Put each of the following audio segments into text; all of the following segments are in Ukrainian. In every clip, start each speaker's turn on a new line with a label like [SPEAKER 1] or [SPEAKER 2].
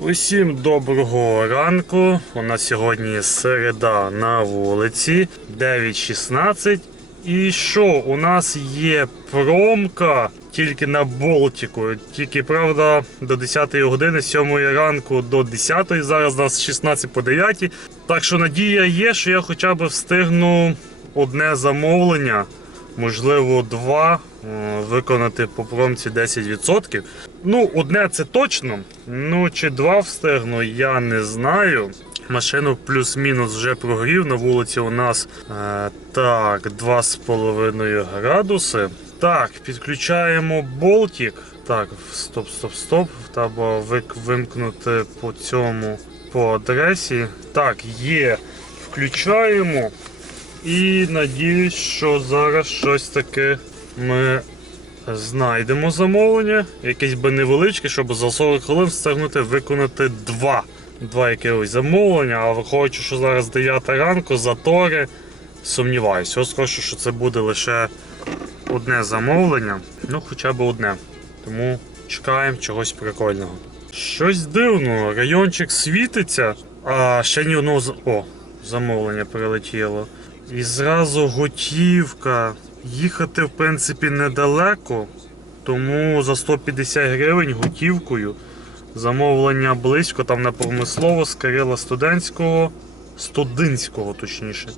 [SPEAKER 1] Усім доброго ранку. У нас сьогодні середа на вулиці 9.16. І що? У нас є промка тільки на Болтику. Тільки правда до 10 години, з 7 ранку до 10. Зараз у нас 16 по 9. Так що надія є, що я хоча б встигну одне замовлення, можливо, два. е, Виконати по промці 10%. Ну, одне це точно. Ну, чи два встигну, я не знаю. Машину плюс-мінус вже прогрів. На вулиці у нас е, так, 2,5 градуси. Так, підключаємо болтик. Так, стоп, стоп, стоп. Треба вимкнути по цьому по адресі. Так, є. Включаємо. І надіюсь, що зараз щось таке ми знайдемо замовлення, якесь би невеличке, щоб за 40 хвилин встигнути виконати два. Два якихось замовлення, а виходячи, що зараз 9 ранку, затори. Сумніваюся. Ось скажу, що це буде лише одне замовлення, ну хоча б одне. Тому чекаємо чогось прикольного. Щось дивно, райончик світиться, а ще ні одного замовлення прилетіло. І зразу готівка. Їхати, в принципі, недалеко, тому за 150 гривень готівкою. Замовлення близько, там на промислово з Кирила Студентського, Студинського, точніше.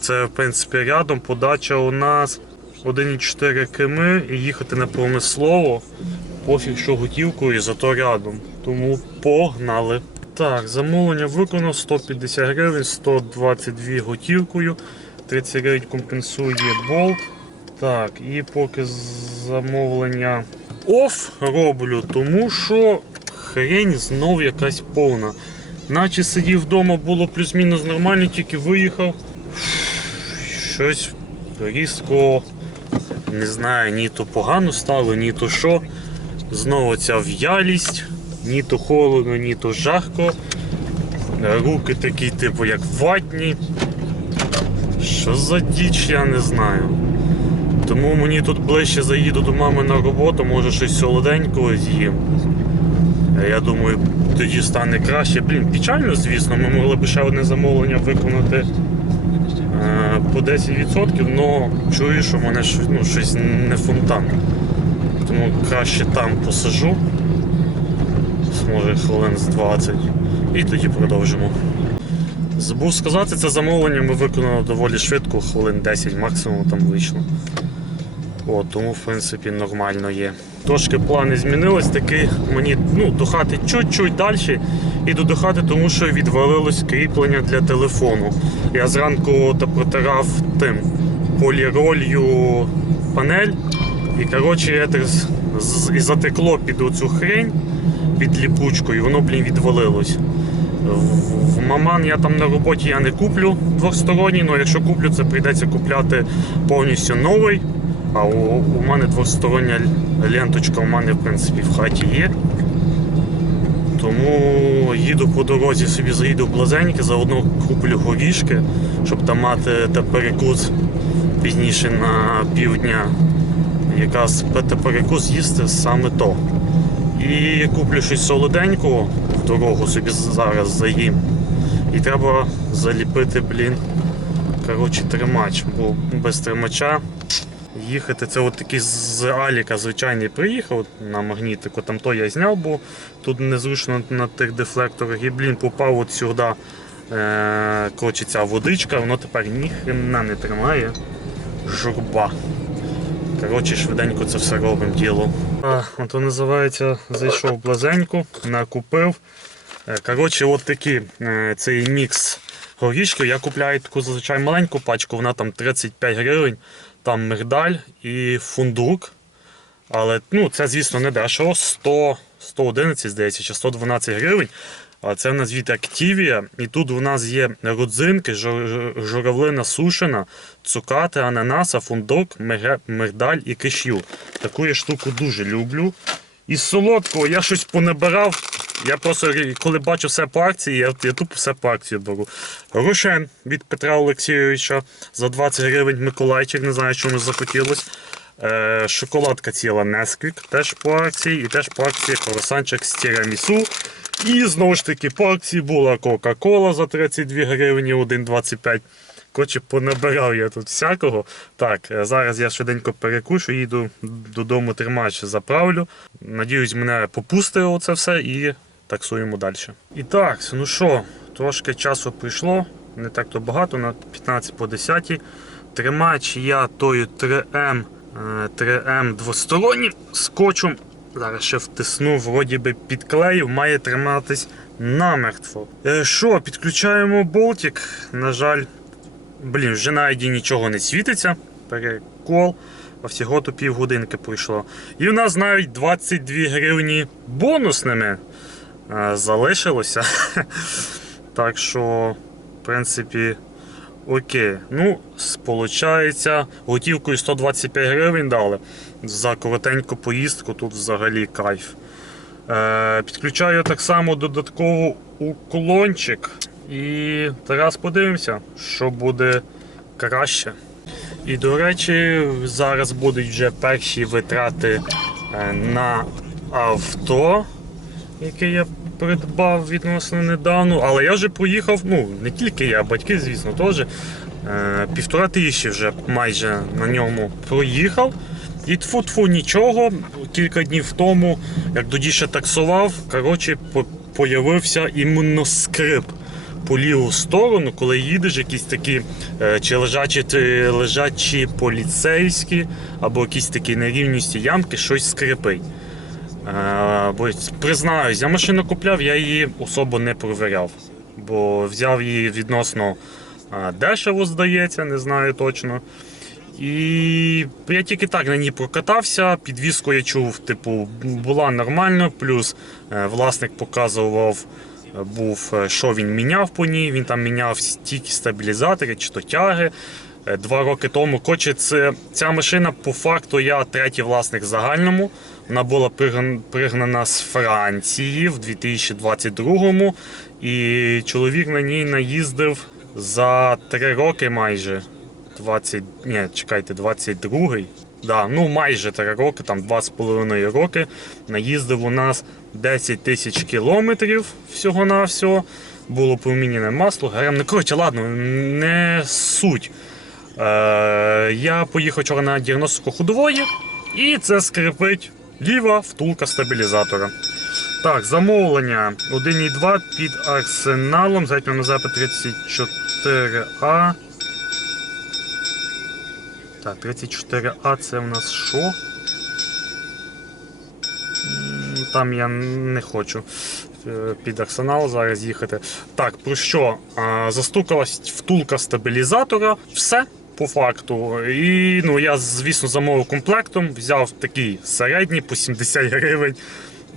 [SPEAKER 1] Це, в принципі, рядом. Подача у нас 1,4 км і їхати на промислово. Пофіг, що готівкою, зато рядом. Тому погнали. Так, замовлення виконано 150 гривень, 122 готівкою, 30 гривень компенсує болт. Так, і поки замовлення оф роблю, тому що хрень знов якась повна. Наче сидів вдома, було плюс-мінус нормально, тільки виїхав. Щось різко, не знаю, ні то погано стало, ні то що. Знову ця в'ялість, ні то холодно, ні то жарко. Руки такі, типу, як ватні. Що за діч, я не знаю. Тому мені тут ближче заїду до мами на роботу, може щось солоденького з'їм. Я думаю, тоді стане краще. Блін, печально, звісно, ми могли б ще одне замовлення виконати е, по 10%, але чую, що в мене щось- ну, щось не фонтан. Тому краще там посажу. Може хвилин з 20. І тоді продовжимо. Забув сказати, це замовлення ми виконали доволі швидко, хвилин 10 максимум там вийшло. О, тому, в принципі, нормально є. Трошки плани змінились, таки мені ну, до хати чуть-чуть далі. Іду до хати, тому що відвалилось кріплення для телефону. Я зранку протирав тим поліролью панель. І коротше, я і затекло під оцю хрень, під ліпучку, і воно, блін, відвалилось. В- Маман я там на роботі я не куплю двосторонній, але якщо куплю, це прийдеться купляти повністю новий. А у, у мене двостороння ленточка у мене в принципі в хаті є. Тому їду по дорозі, собі заїду в Блазеньки, заодно куплю горішки, щоб там мати та перекус пізніше на півдня. Якраз та перекус їсти саме то. І куплю щось солоденького в дорогу собі зараз заїм. І треба заліпити, блін. Коротше, тримач, бо без тримача їхати. Це от такий з Аліка звичайний приїхав на магнітику. Там то я зняв, бо тут незручно на тих дефлекторах. І блін, попав от сюди. Е, коротше, ця водичка, воно тепер ніхрена не тримає. Журба. Коротше, швиденько це все робимо діло. А, ото називається зайшов блазенько, накупив. Е, Коротше, от такі е, цей мікс горішків. Я купляю таку зазвичай маленьку пачку, вона там 35 гривень, там мигдаль і фундук. Але ну, це, звісно, не дешево. 100, 111, здається, чи 112 гривень. А це в нас від Activia. І тут у нас є родзинки, журавлина сушена, цукати, ананаса, фундук, мигдаль і кишю. Таку я штуку дуже люблю. Із солодкого я щось понабирав. Я просто коли бачу все по акції, я, я тупо все по акції беру. Рошен від Петра Олексійовича за 20 гривень Миколайчик, не знаю, чому захотілось. Е, шоколадка ціла Несквік, теж по акції, і теж по акції круасанчик з тірамісу. І знову ж таки по акції була Кока-Кола за 32 гривні 1,25. Коротше, понабирав я тут всякого. Так, е, зараз я швиденько перекушу, їду додому тримач заправлю. Надіюсь, мене попустить оце все і таксуємо далі. І так, ну що, трошки часу прийшло, не так то багато, на 15 по 10. Тримач я тою 3М, е, 3М двостороннім скотчем. Зараз ще втисну, вроді би підклеїв, має триматись намертво. Е, Що, підключаємо болтик. На жаль, блін, вже на ID нічого не світиться. Перекол. А всього то півгодинки пройшло. І в нас навіть 22 гривні бонусними е, залишилося. так що, в принципі, окей. Ну, получається, готівкою 125 гривень дали. За коротеньку поїздку тут взагалі кайф. Е, підключаю так само додатково уклончик. І зараз подивимося, що буде краще. І до речі, зараз будуть вже перші витрати е, на авто, яке я придбав відносно недавно. Але я вже проїхав, ну не тільки я, а батьки, звісно, теж. Е, Півтора тисячі вже майже на ньому проїхав. І тфу-тфу, нічого. Кілька днів тому, як додіше таксував, коротше, появився іменно скрип по ліву сторону, коли їдеш, якісь такі е, чи лежачі, чи лежачі поліцейські, або якісь такі нерівності ямки, щось скрипить. Е, бо признаюсь, я машину купляв, я її особо не провіряв. Бо взяв її відносно е, дешево, здається, не знаю точно. І я тільки так на ній прокатався. Підвізку я чув, типу, була нормально, плюс е, власник показував, був, що він міняв по ній. Він там міняв стільки стабілізатори чи то тяги. Два роки тому. Коротше, ця машина по факту я третій власник загальному. Вона була пригн- пригнана з Франції в 2022-му. І чоловік на ній наїздив за три роки майже. 20, ні, чекайте, 22-й. Да, ну майже 3 роки, там 2,5 роки. Наїздив у нас 10 тисяч кілометрів всього-навсього. Було поміняне масло. Грем, ну коротше, ладно, не суть. Е, я поїхав вчора на діагностику ходової, і це скрипить ліва втулка стабілізатора. Так, замовлення 1,2 під арсеналом. Зайдемо на запит 34А. Так, 34А це у нас що? Там я не хочу е, під арсенал зараз їхати. Так, про що? Застукалась втулка стабілізатора. Все. По факту. І ну, я, звісно, замовив комплектом, взяв такий середній по 70 гривень.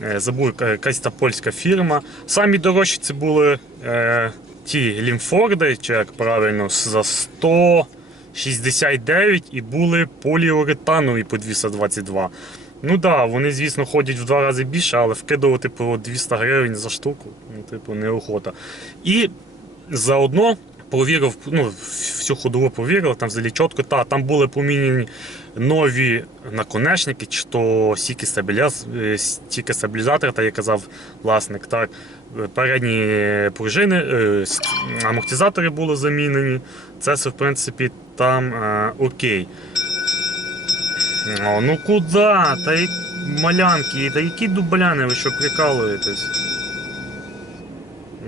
[SPEAKER 1] Е, Забув, якась та польська фірма. Самі дорожчі це були е, ті лімфорди, чи як правильно, за 169 і були поліуретанові по 222. Ну так, да, вони, звісно, ходять в два рази більше, але вкидувати по 200 гривень за штуку, ну, типу, неохота. І заодно провірив, ну, всю ходову провірив, там взагалі чітко, та, там були поміняні нові наконечники, чи то стабіляз... е, стабілізатора, та як казав власник. Так. Е, Передні пружини, е, амортизатори були замінені. Це все, в принципі, там е, окей. О, ну куди? Та й малянки, та які дубляни, ви що прикалуєтесь?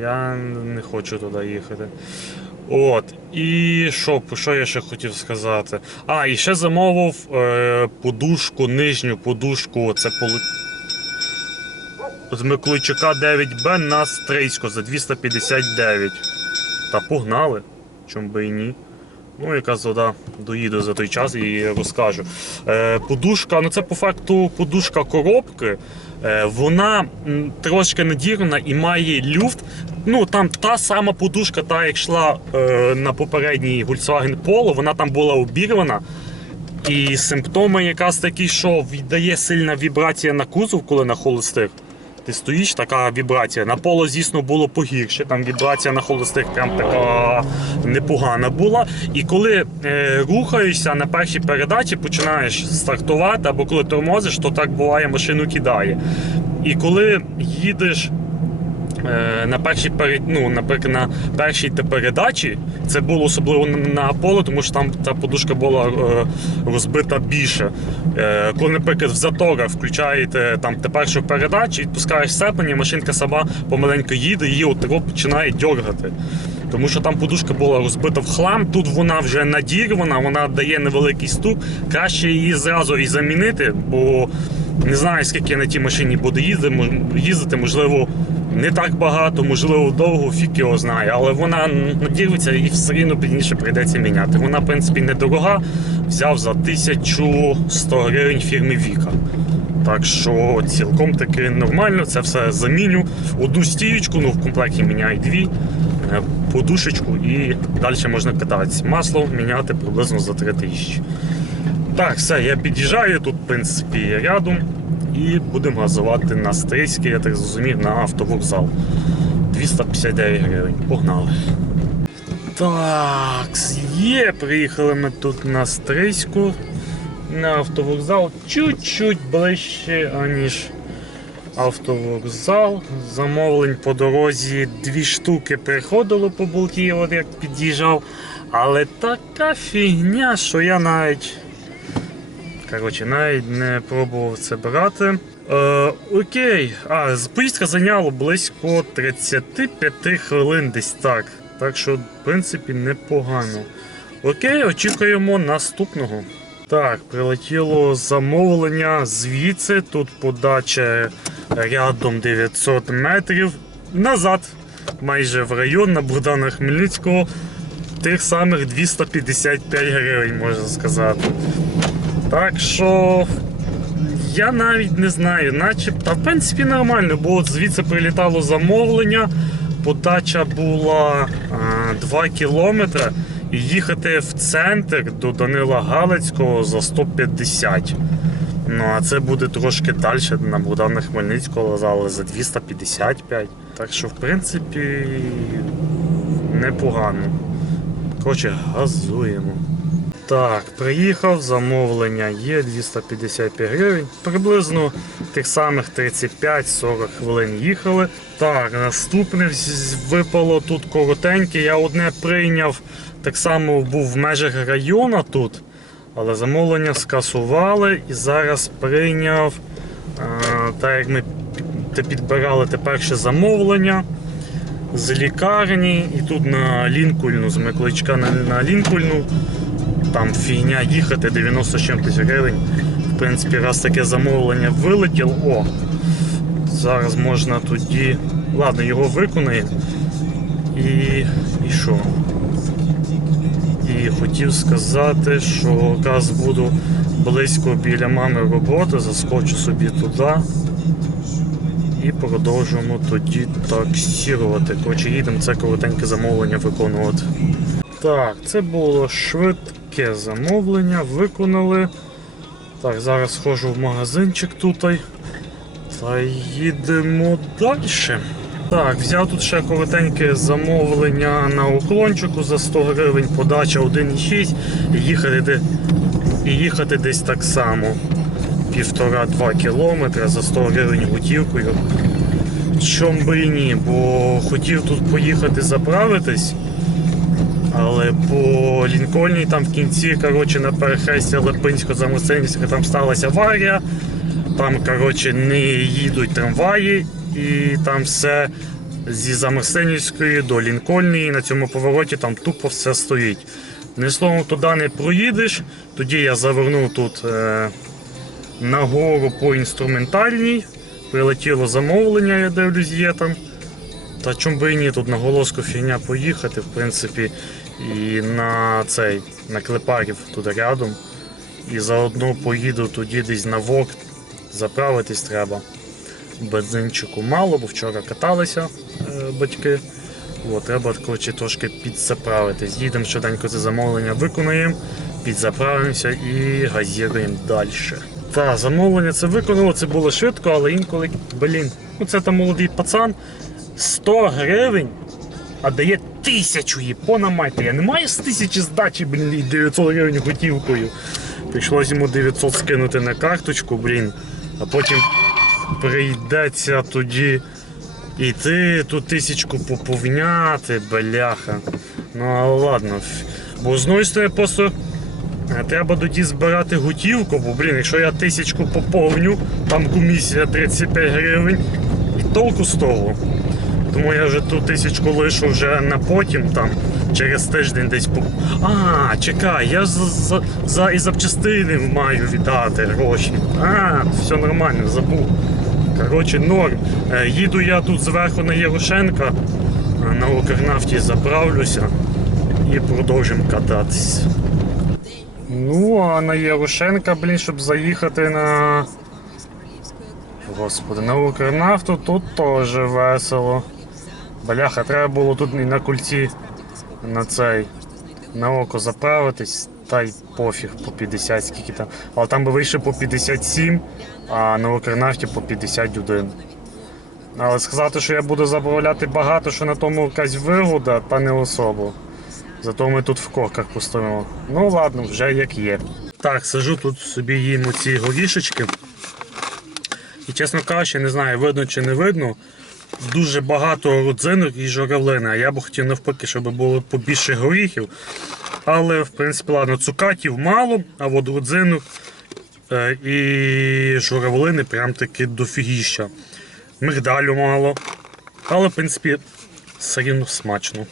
[SPEAKER 1] Я не хочу туди їхати. От. І що, що я ще хотів сказати? А, і ще замовив е, подушку, нижню подушку. Це полу... з Миколайчука 9Б на Стрийську за 259. Та погнали. Чом би і ні. Ну, якраз вода доїду за той час і розкажу. Е, подушка, ну це по факту подушка коробки. Е, вона трошки надірна і має люфт. Ну там та сама подушка, та як йшла е, на попередній Volkswagen Polo, вона там була обірвана. І симптоми якраз такі, що віддає сильна вібрація на кузов, коли на холостих. Ти стоїш, така вібрація. На поло, звісно, було погірше. Там вібрація на холостих прям така непогана була. І коли е, рухаєшся на першій передачі, починаєш стартувати, або коли тормозиш, то так буває, машину кидає. І коли їдеш на першій ну, наприклад, на першій передачі це було особливо на- поле, тому що там та подушка була е, розбита більше. Е, коли, наприклад, в заторах включаєте там першу передачу, відпускаєш сцеплення, машинка сама помаленьку їде, її от починає дергати. Тому що там подушка була розбита в хлам, тут вона вже надірвана, вона дає невеликий стук. Краще її зразу і замінити, бо не знаю, скільки на тій машині буду їздити, можливо, не так багато, можливо, довго, фік його знає, але вона надірветься і все рівно пізніше прийдеться міняти. Вона, в принципі, недорога. Взяв за 1100 гривень фірми Віка. Так що цілком таки нормально, це все заміню. Одну стіючку, ну в комплекті міняю дві, е, подушечку і далі можна кататися. Масло міняти приблизно за 3 тисячі. Так, все, я під'їжджаю тут, в принципі, рядом. І будемо газувати на Стрийський, я так зрозумів, на автовокзал. 259 гривень. Погнали. Так, є. Приїхали ми тут на Стрийську. На автовокзал чуть-чуть ближче, аніж автовокзал. Замовлень по дорозі дві штуки приходило по болті, от як під'їжджав. Але така фігня, що я навіть. Коротше, навіть не пробував це брати. Е, окей. А, поїздка зайняла близько 35 хвилин десь так. Так що, в принципі, непогано. Окей, очікуємо наступного. Так, прилетіло замовлення звідси. Тут подача рядом 900 метрів назад, майже в район на Богдана Хмельницького. Тих самих 255 гривень, можна сказати. Так що я навіть не знаю, начебто, в принципі, нормально, бо от звідси прилітало замовлення, подача була а, 2 кілометри, і їхати в центр до Данила Галицького за 150. Ну, а це буде трошки далі на Богдана Хмельницького, але за 255. Так що, в принципі, непогано. Коротше, газуємо. Так, приїхав, замовлення є 255 гривень. Приблизно тих самих 35-40 хвилин їхали. Так, наступне випало тут коротеньке. Я одне прийняв, так само був в межах району тут, але замовлення скасували і зараз прийняв, так як ми підбирали те перше замовлення з лікарні і тут на Лінкольну, з Миколичка на, Лінкольну. Там фігня їхати 90 з чим-тось гривень. В принципі, раз таке замовлення вилетіло, о! Зараз можна тоді. Ладно, його виконає. І. І що? І хотів сказати, що якраз буду близько біля мами роботи, заскочу собі туди. І продовжуємо тоді таксірувати. Коротше, їдемо це коротеньке замовлення виконувати. Так, це було швидке замовлення, виконали. Так, зараз схожу в магазинчик тут. Та їдемо далі. Так, взяв тут ще коротеньке замовлення на уклончику за 100 гривень, подача 1,6 і їхати, і їхати десь так само. Півтора-два кілометри за 100 гривень готівкою. Чом би і ні, бо хотів тут поїхати заправитись. Але по Лінкольній там в кінці, коротше, на перехресті Липинського замостинського там сталася аварія. Там, коротше, не їдуть трамваї, і там все зі Замостинівської до Лінкольної. На цьому повороті там тупо все стоїть. Не словом, туди не проїдеш. Тоді я завернув тут е, нагору по інструментальній. Прилетіло замовлення, я дивлюсь, є там. Та чому би і ні, тут на голоску фігня поїхати, в принципі, і на цей, на клепарів туди рядом. І заодно поїду тоді десь на ВОК, заправитись треба. Бензинчику мало, бо вчора каталися е, батьки. От, треба коротше, трошки підзаправитись. Їдемо щоденько це замовлення, виконуємо, підзаправимося і газіруємо далі. Та, замовлення це виконало, це було швидко, але інколи, блін, це там молодий пацан 100 гривень, а дає тисячу їпона майте. Я не маю з тисячі здачі, блін, і 900 гривень готівкою. Прийшлось йому 900 скинути на карточку, блін, а потім прийдеться тоді йти, ту тисячку поповняти, бляха. Ну а ладно. Бо з одної сторони просто е, треба тоді збирати готівку, бо блін, якщо я тисячку поповню, там комісія 35 гривень, і толку з того. Тому я вже ту тисячку лишу вже на потім, там, через тиждень десь по. А, чекай, я за, за, за і запчастини маю віддати гроші. А, все нормально, забув. Коротше, норм. Е, Їду я тут зверху на Ярошенка, е, на Укрнафті заправлюся і продовжимо кататись. Ну, а на Ярошенка, блін, щоб заїхати на. Господи, на Укрнафту тут теж весело. Бляха, треба було тут і на кульці на цей на око заправитись, та й пофіг по 50 скільки там. Але там би вийшов по 57, а на Укрнафті по 51. Але сказати, що я буду заправляти багато, що на тому якась вигода, та не особо. Зато ми тут в корках постоїмо. Ну ладно, вже як є. Так, сижу тут собі їм ці горішечки. І чесно кажучи, не знаю, видно чи не видно. Дуже багато родзинок і журавлини. А я б хотів навпаки, щоб було побільше горіхів. Але, в принципі, ладно, цукатів мало, а от родзинок е, і журавлини прям таки дофігіща. Мигдалю мало. Але, в принципі, все рівно смачно.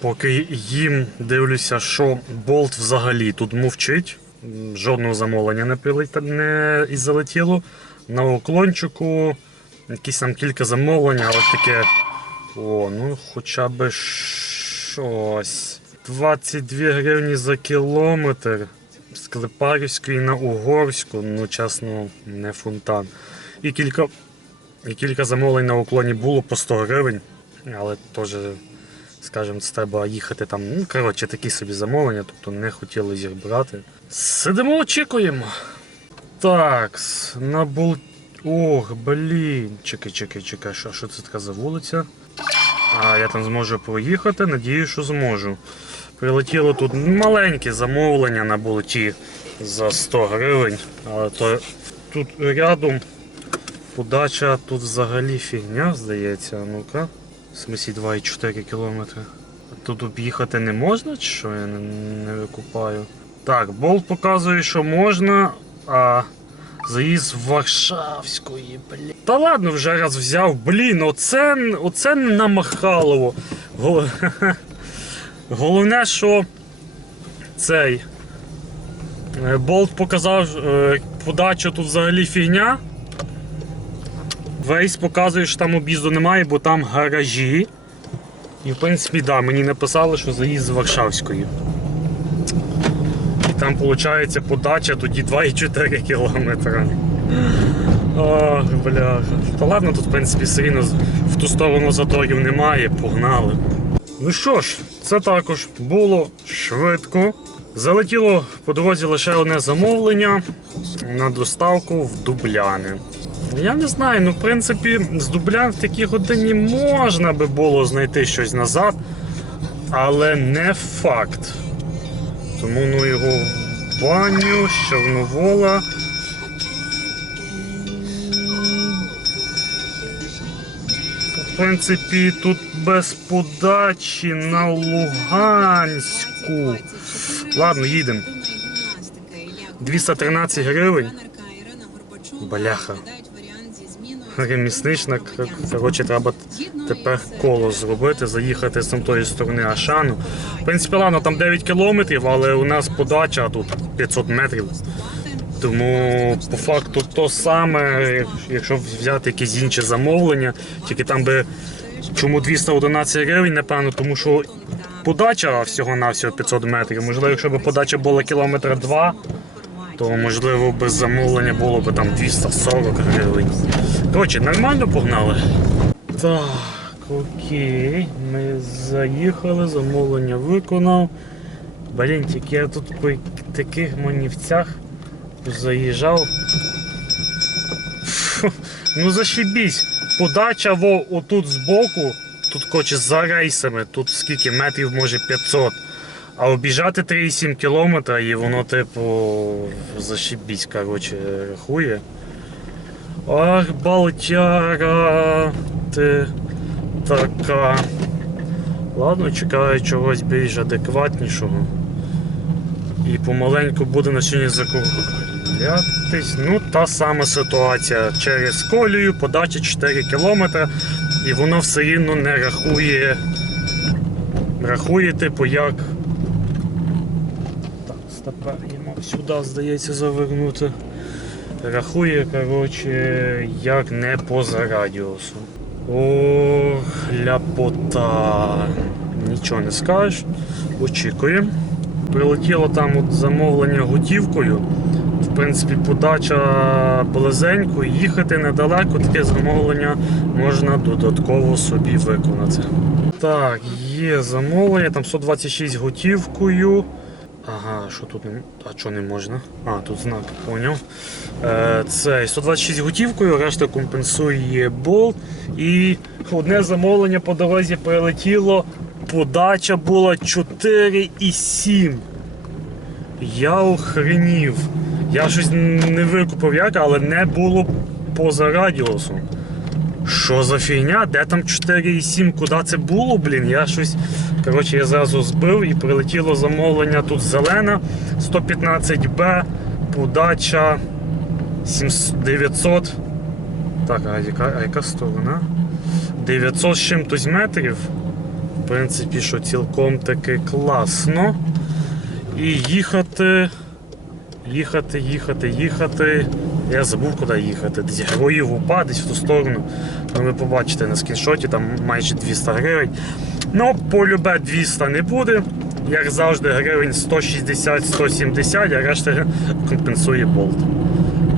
[SPEAKER 1] Поки їм дивлюся, що болт взагалі тут мовчить. Жодного замовлення не прилет... не і залетіло. На уклончику якісь там кілька замовлень, але таке. О, ну хоча б щось. 22 гривні за кілометр. З Клепарівської на Угорську, ну чесно, не фонтан. І кілька, і кілька замовлень на уклоні було по 100 гривень, але теж скажімо, це треба їхати там. Ну, коротше, такі собі замовлення, тобто не хотіли їх брати. Сидимо, очікуємо. Так, на бул. Ох, блін. Чекай, чекай, чекай, що, що це така за вулиця? А, я там зможу проїхати, надію, що зможу. Прилетіло тут маленьке замовлення на болоті за 100 гривень, але то тут рядом подача тут взагалі фігня, здається. Ну-ка. В смислі 2,4 кілометри. Тут об'їхати не можна, чи що я не, не викупаю? Так, болт показує, що можна, а заїзд Варшавської, блін. Та ладно, вже раз взяв, блін, оце, оце намахалово. Головне, що цей е, болт показав е, подачу тут взагалі фігня. Вейс показує, що там об'їзду немає, бо там гаражі. І в принципі, да, мені написали, що заїзд з Варшавської. Там виходить подача тоді 2,4 кілометра. Ох, бляха. Та ладно, тут в принципі все в ту сторону заторів немає, погнали. Ну що ж, це також було швидко. Залетіло по дорозі лише одне замовлення на доставку в Дубляни. Я не знаю, ну в принципі, з Дублян в такій годині можна би було знайти щось назад, але не факт. Тому ну його в баню, з Чорновола. В принципі, тут без подачі на Луганську. Ладно, їдемо. 213 гривень. Бляха. Реміснична, коротше, треба тепер коло зробити, заїхати з тої сторони Ашану. В принципі, ладно, там 9 кілометрів, але у нас подача тут 500 метрів. Тому по факту то саме, якщо взяти якісь інші замовлення, тільки там би чому 211 гривень, напевно, тому що подача всього-навсього 500 метрів. Можливо, якщо б подача була кілометра 2, то можливо без замовлення було б там 240 гривень. Коротше, нормально погнали. Так, окей. Ми заїхали, замовлення виконав. Блін, тільки я тут по таких манівцях заїжджав. Фу, ну зашибісь. подача во отут збоку, тут коротше, за рейсами, тут скільки метрів може 500. А обіжати 3,7 кілометра і воно, типу, зашибісь, коротше, рахує. Ах, Балтяра, ти така. Ладно, чекаю чогось більш адекватнішого. І помаленьку буде на сьогодні закруглятись. Ну, та сама ситуація. Через колію, подача 4 км, і воно все рівно не рахує. Рахує, типу, як. Так, стопа, йому сюди, здається, завернути. Рахує, коротше, як не поза радіусу. Ох, ляпота. Нічого не скажеш. Очікуємо. Прилетіло там от замовлення готівкою. В принципі, подача близенько, їхати недалеко, таке замовлення можна додатково собі виконати. Так, є замовлення, там 126 готівкою. Ага, що тут не А що не можна? А, тут знак, поняв. Е, це 126 готівкою, решта компенсує болт. І одне замовлення по дорозі прилетіло. Подача була 4,7. Я охренів. Я щось не викупив як, але не було поза радіусом. Що за фігня? Де там 4,7? Куди це було, блін? Я щось. Коротше, я зразу збив і прилетіло замовлення тут зелена 115Б, подача 900. Так, а яка, а яка сторона? 900 з чимось метрів. В принципі, що цілком таки класно. І їхати. Їхати, їхати, їхати. Я забув, куди їхати. Десь героїв упа, десь в ту сторону. Ну, ви побачите на скріншоті, там майже 200 гривень. Ну, полюбе 200 не буде. Як завжди, гривень 160-170, а решта компенсує болт.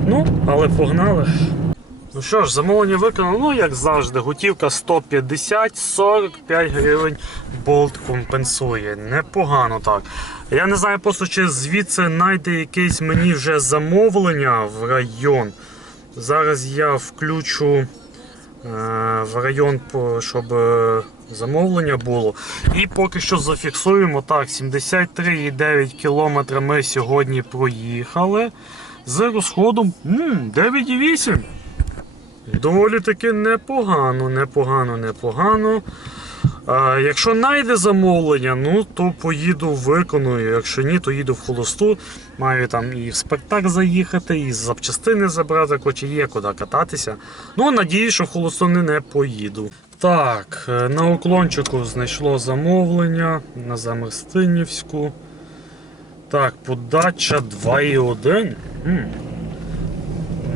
[SPEAKER 1] Ну, але погнали. Ну що ж, замовлення виконано, ну як завжди, готівка 150, 45 гривень болт компенсує. Непогано так. Я не знаю просто, чи звідси знайде якесь мені вже замовлення в район. Зараз я включу е, в район, щоб е, замовлення було. І поки що зафіксуємо так, 73,9 км ми сьогодні проїхали. З розходом м, 9,8. Доволі таки непогано, непогано, непогано. А, якщо знайде замовлення, ну то поїду виконую. Якщо ні, то їду в холосту. Маю там і в Спартак заїхати, і запчастини забрати, хоч і є куди кататися. Ну, надіюсь, що в холосту не, поїду. Так, е, на уклончику знайшло замовлення на Замерстинівську. Так, подача 2,1.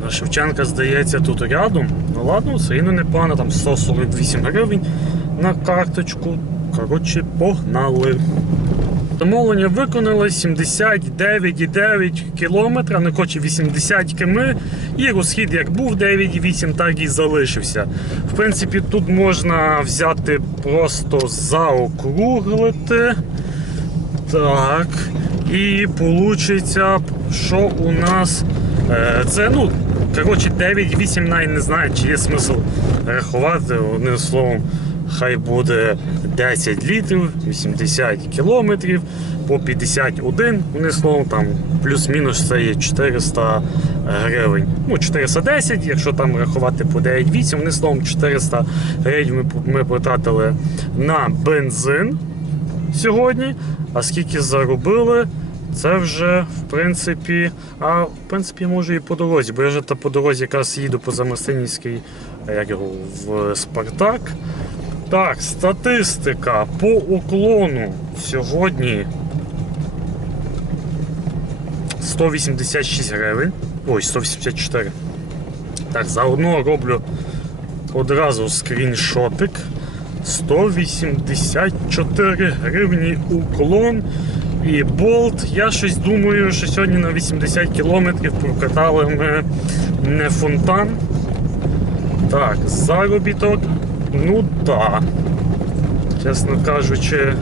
[SPEAKER 1] На Шевченка, здається, тут рядом. Ну ладно, все рівно непогано, там 148 гривень на карточку. Коротше, погнали. Замовлення виконали 79,9 км, не хоче 80 км. І розхід як був 9,8, так і залишився. В принципі, тут можна взяти просто заокруглити. Так. І получиться, що у нас е, це, ну, коротше, 9-8 навіть не знаю, чи є смисл рахувати. Одним словом, хай буде 10 літрів, 80 кілометрів по 51. Одним словом, там плюс-мінус це є 400 гривень. Ну, 410, якщо там рахувати по 9-8, одним словом, 400 гривень ми, ми потратили на бензин сьогодні. А скільки заробили, це вже в принципі. А в принципі може і по дорозі, бо я вже та по дорозі якраз їду по Замостинівській, як його в Спартак. Так, статистика по уклону сьогодні 186 гривень. Ой, 184. Так, заодно роблю одразу скріншотик. 184 гривні уклон і болт. Я щось думаю, що сьогодні на 80 кілометрів прокатали ми не фонтан. Так, заробіток. Ну так. Чесно кажучи.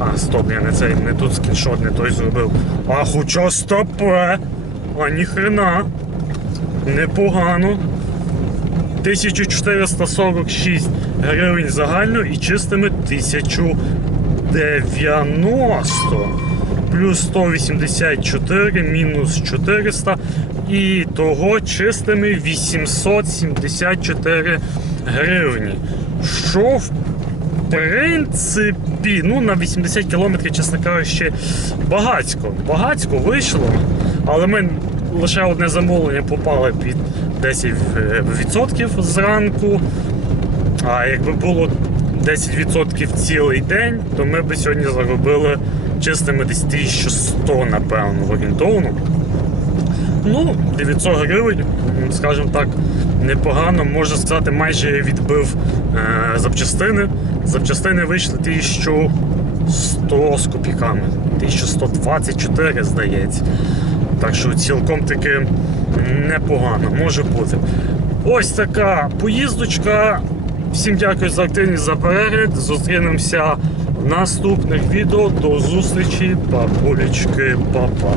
[SPEAKER 1] А, стоп, я не цей, не тут скріншот, не той зробив. А хоча стопе! А ніхрена. Непогано. 1446 гривень загально і чистими 1090. Плюс 184, мінус 400. І того чистими 874 гривні. Що в принципі, ну на 80 кілометрів, чесно кажучи, багацько. Багацько вийшло, але ми лише одне замовлення попали під 10% зранку. А якби було 10% цілий день, то ми б сьогодні заробили чистими десь 1100, напевно, орієнтовно. Ну, 900 гривень, скажімо так, непогано. Можна сказати, майже відбив е, запчастини. Запчастини вийшли 1100 з копійками, 1124, здається. Так що цілком таки непогано, може бути. Ось така поїздочка. Всім дякую за активність за перегляд. Зустрінемося в наступних відео. До зустрічі, бабулечки, папа.